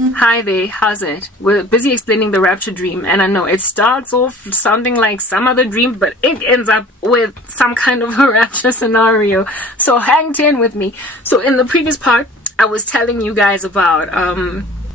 Hi there, how's it? We're busy explaining the rapture dream, and I know it starts off sounding like some other dream, but it ends up with some kind of a rapture scenario. So hang in with me. So in the previous part, I was telling you guys about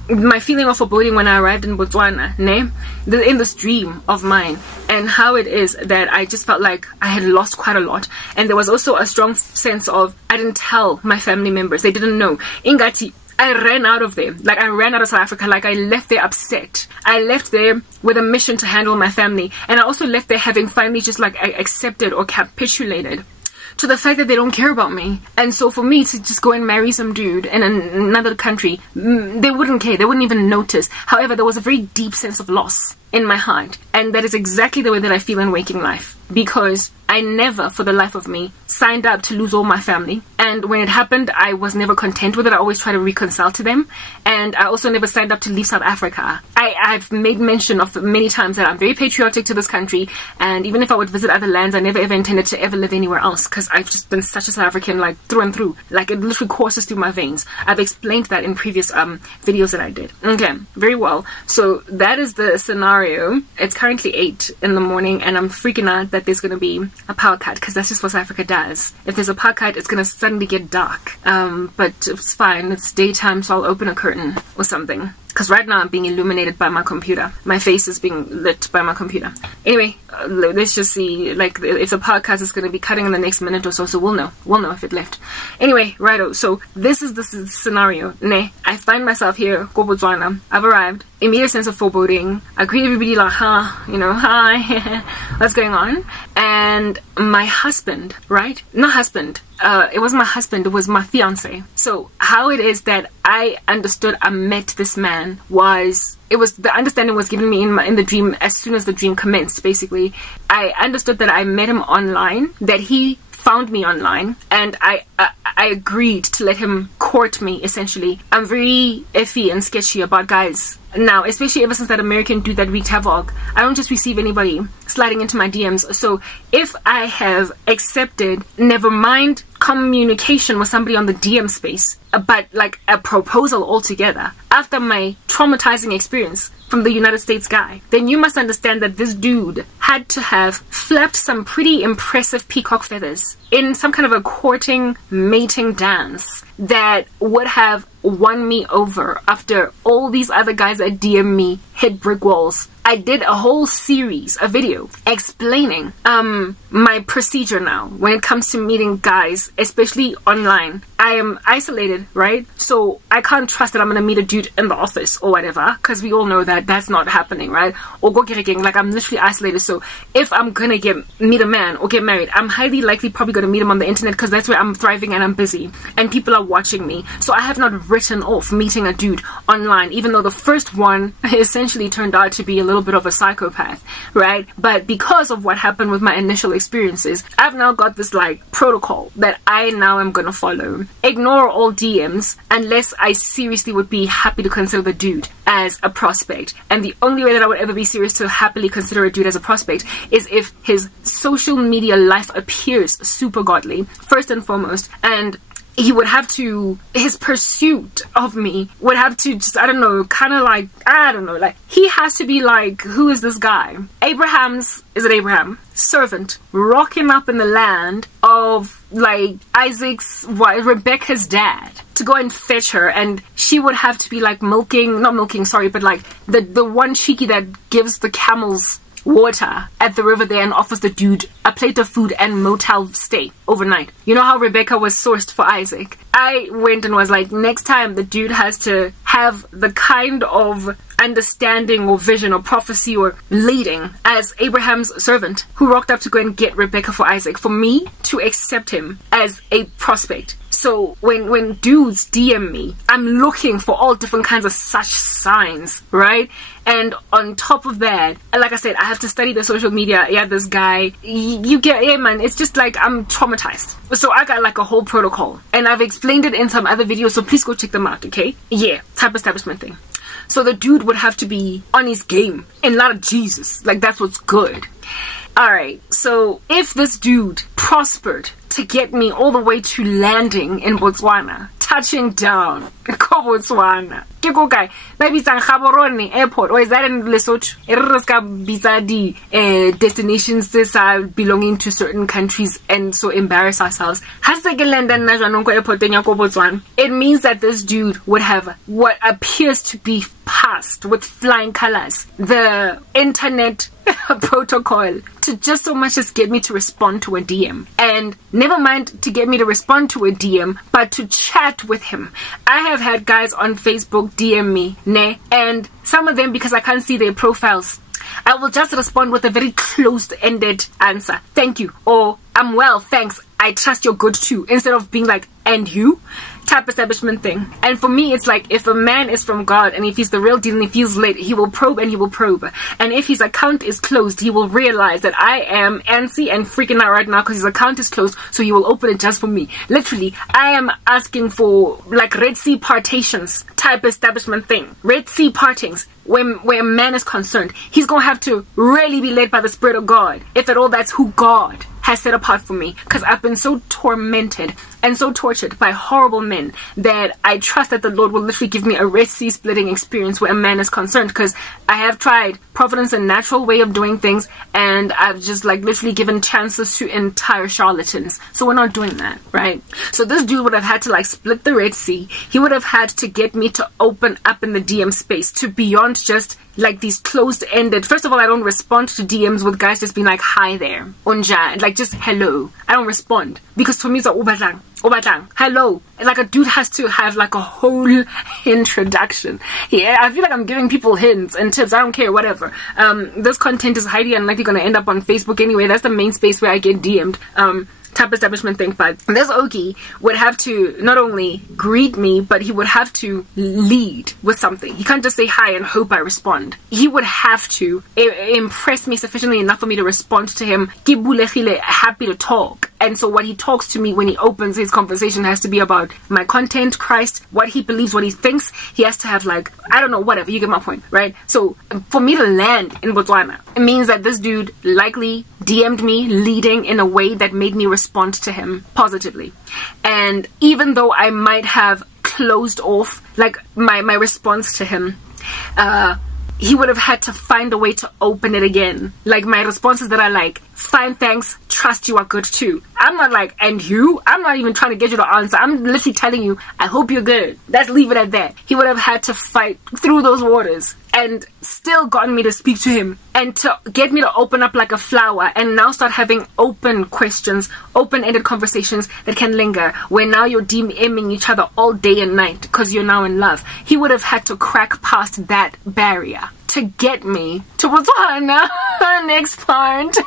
my feeling of foreboding when I arrived in Botswana, in this dream of mine, and how it is that I just felt like I had lost quite a lot. And there was also a strong sense of I didn't tell my family members. They didn't know. Ingati, I ran out of there. Like, I ran out of South Africa. Like, I left there upset. I left there with a mission to handle my family. And I also left there having finally just like accepted or capitulated to the fact that they don't care about me. And so for me to just go and marry some dude in another country, they wouldn't care. They wouldn't even notice. However, there was a very deep sense of loss in my heart. And that is exactly the way that I feel in waking life. Because I never, for the life of me, signed up to lose all my family. And when it happened, I was never content with it. I always try to reconcile to them. And I also never signed up to leave South Africa. I've made mention of many times that I'm very patriotic to this country. And even if I would visit other lands, I never ever intended to ever live anywhere else. Because I've just been such a South African, like, through and through. Like, it literally courses through my veins. I've explained that in previous videos that I did. Okay, very well. So that is the scenario. It's currently 8 in the morning, and I'm freaking out that there's going to be a power cut, because that's just what South Africa does. If there's a power cut, it's going to suddenly get dark. But it's fine. It's daytime, so I'll open a curtain or something. Because right now I'm being illuminated by my computer. My face is being lit by my computer. Anyway, let's just see, like, if the podcast is going to be cutting in the next minute or so, so we'll know. We'll know if it left. Anyway, righto. So this is the scenario. I find myself here, go Botswana. I've arrived. Immediate sense of foreboding. I greet everybody like, you know, hi. What's going on? And my husband, right? Not husband. It wasn't my husband, it was my fiance. So how it is that I understood I met this man was the understanding was given me in the dream as soon as the dream commenced. Basically, I understood that I met him online, that he found me online, and I agreed to let him court me, essentially. I'm very iffy and sketchy about guys now, especially ever since that American dude that wreaked havoc. I don't just receive anybody sliding into my DMs. So if I have accepted, never mind communication with somebody on the DM space, but like a proposal altogether, after my traumatizing experience from the United States guy, then you must understand that this dude had to have flapped some pretty impressive peacock feathers in some kind of a courting, mating dance that would have won me over after all these other guys that DM me hit brick walls. I did a whole series, a video, explaining my procedure now when it comes to meeting guys, especially online. I am isolated, right? So I can't trust that I'm gonna meet a dude in the office or whatever, because we all know that that's not happening, right? Or go get a gang, like I'm literally isolated. So if I'm gonna meet a man or get married, I'm highly likely probably gonna meet him on the internet, because that's where I'm thriving and I'm busy and people are watching me. So I have not written off meeting a dude online, even though the first one essentially turned out to be a little bit of a psychopath, right? But because of what happened with my initial experiences, I've now got this like protocol that I now am gonna follow. Ignore all DMs unless I seriously would be happy to consider the dude as a prospect. And the only way that I would ever be serious to happily consider a dude as a prospect is if his social media life appears super godly, first and foremost, and he would have to, his pursuit of me would have to just, I don't know, kind of like, I don't know, like, he has to be like, who is this guy? Abraham? Servant, rocking up in the land of, like, Rebecca's dad, to go and fetch her, and she would have to be like not milking, sorry, but like the one cheeky that gives the camels water at the river there and offers the dude a plate of food and motel stay overnight. You know how Rebecca was sourced for Isaac? I went and was like, next time the dude has to have the kind of understanding or vision or prophecy or leading as Abraham's servant who rocked up to go and get Rebecca for Isaac, for me to accept him as a prospect. So when dudes DM me, I'm looking for all different kinds of such signs, right? And on top of that, like I said, I have to study the social media. Yeah, this guy, you get, yeah, man, it's just like I'm traumatized. So I got like a whole protocol, and I've explained it in some other videos, so please go check them out, okay? Yeah, type establishment thing. So the dude would have to be on his game and not a Jesus. Like, that's what's good. Alright, so if this dude prospered to get me all the way to landing in Botswana, touching down in Botswana. Maybe it's Gaborone Airport, or is that in Lesotho? Destinations this are belonging to certain countries and so embarrass ourselves. It means that this dude would have what appears to be passed with flying colors the internet protocol to just so much as get me to respond to a DM. And never mind to get me to respond to a DM, but to chat with him. I have had guys on Facebook DM me, and some of them, because I can't see their profiles, I will just respond with a very closed-ended answer. Thank you. Or, I'm well, thanks. I trust you're good too. Instead of being like, and you? Type establishment thing. And for me, it's like, if a man is from God and if he's the real deal and he feels lit, he will probe and he will probe. And if his account is closed, he will realize that I am antsy and freaking out right now because his account is closed, so he will open it just for me. Literally, I am asking for like Red Sea partations type establishment thing. Red Sea partings. Where a man is concerned, he's gonna have to really be led by the Spirit of God, if at all that's who God has set apart for me. Because I've been so tormented and so tortured by horrible men that I trust that the Lord will literally give me a Red Sea splitting experience where a man is concerned. Because I have tried providence and natural way of doing things, and I've just like literally given chances to entire charlatans. So we're not doing that, right? So this dude would have had to like split the Red Sea. He would have had to get me to open up in the DM space to beyond just like these closed-ended. First of all, I don't respond to DMs with guys just being like, hi there, unja, like just hello. I don't respond because for me it's like obatang, hello. Like a dude has to have like a whole introduction. Yeah, I feel like I'm giving people hints and tips. I don't care, whatever. This content is highly unlikely gonna end up on Facebook anyway. That's the main space where I get DM'd. Type establishment thing, but this Okie would have to not only greet me, but he would have to lead with something. He can't just say hi and hope I respond. He would have to impress me sufficiently enough for me to respond to him. Happy to talk. And so what he talks to me when he opens his conversation has to be about my content, Christ, what he believes, what he thinks. He has to have like, I don't know, whatever, you get my point, right? So for me to land in Botswana, it means that this dude likely DM'd me leading in a way that made me respond to him positively. And even though I might have closed off like my response to him, he would have had to find a way to open it again. Like my responses that are like, fine, thanks, trust you are good too. I'm not like, and you? I'm not even trying to get you to answer. I'm literally telling you, I hope you're good. Let's leave it at that. He would have had to fight through those waters and still gotten me to speak to him and to get me to open up like a flower and now start having open questions, open-ended conversations that can linger, where now you're DMing each other all day and night because you're now in love. He would have had to crack past that barrier to get me to Botswana. Next part.